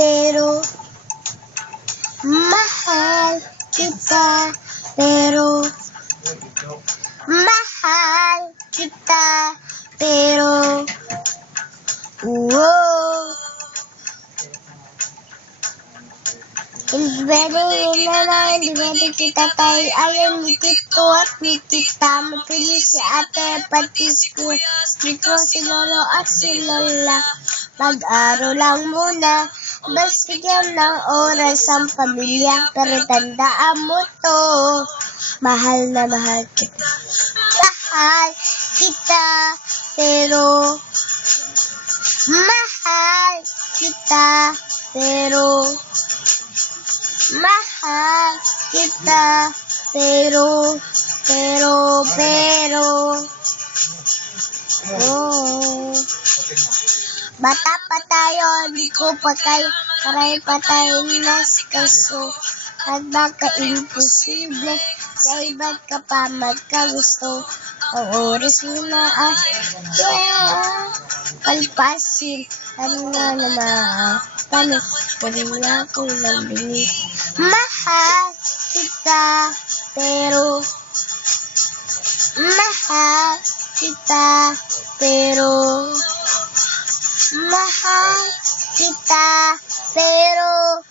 pero mahal kita, pero mahal kita, pero wow. Hindi pwede kita tayo, ayaw ni Tito at ni Tita, mapili si ate, pati si kuya, dito si lolo at si lola. Mag-aro lang muna, bas bigyan ng oras ang pamilya, pero tandaan mo to, mahal na mahal kita. Mahal kita, pero mahal kita, pero mahal kita, pero oh. Bata pa tayo, di ko pa kayo, karay pa tayo naskaso. At baka imposible, sa iba't ka pa magkagusto. Ang oras mo na palpasin, ano na naman, paano, pwede na akong nabili. Mahal kita, pero mahal kita, pero mahal kita, pero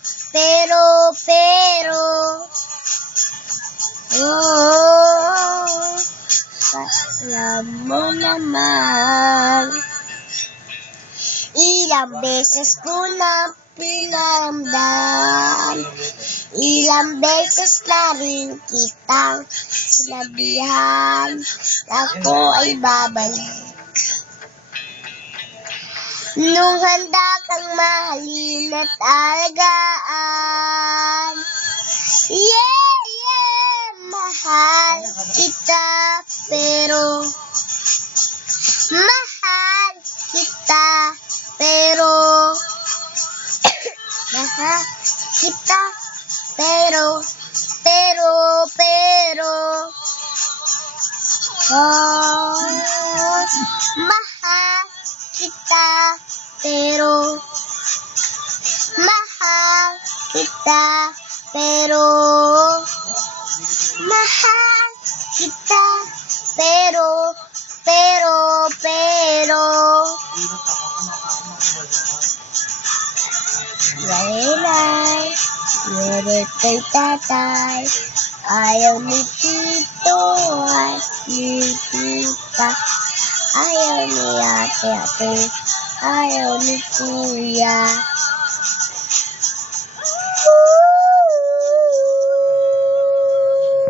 oh, alam mo naman, ilang beses ko na pinaramdam, ilang beses na rin kitang sinabihan, ako ay babalik. Nung handa kang mahalin at alagaan, mahal kita, pero mahal kita, pero mahal kita, pero oh, mahal kita, pero mahal kita, pero mahal kita, pero Lailay, meron kay tatay, ayaw ni Tito at ni Tita, ayaw ni ate, ayaw ni kuya.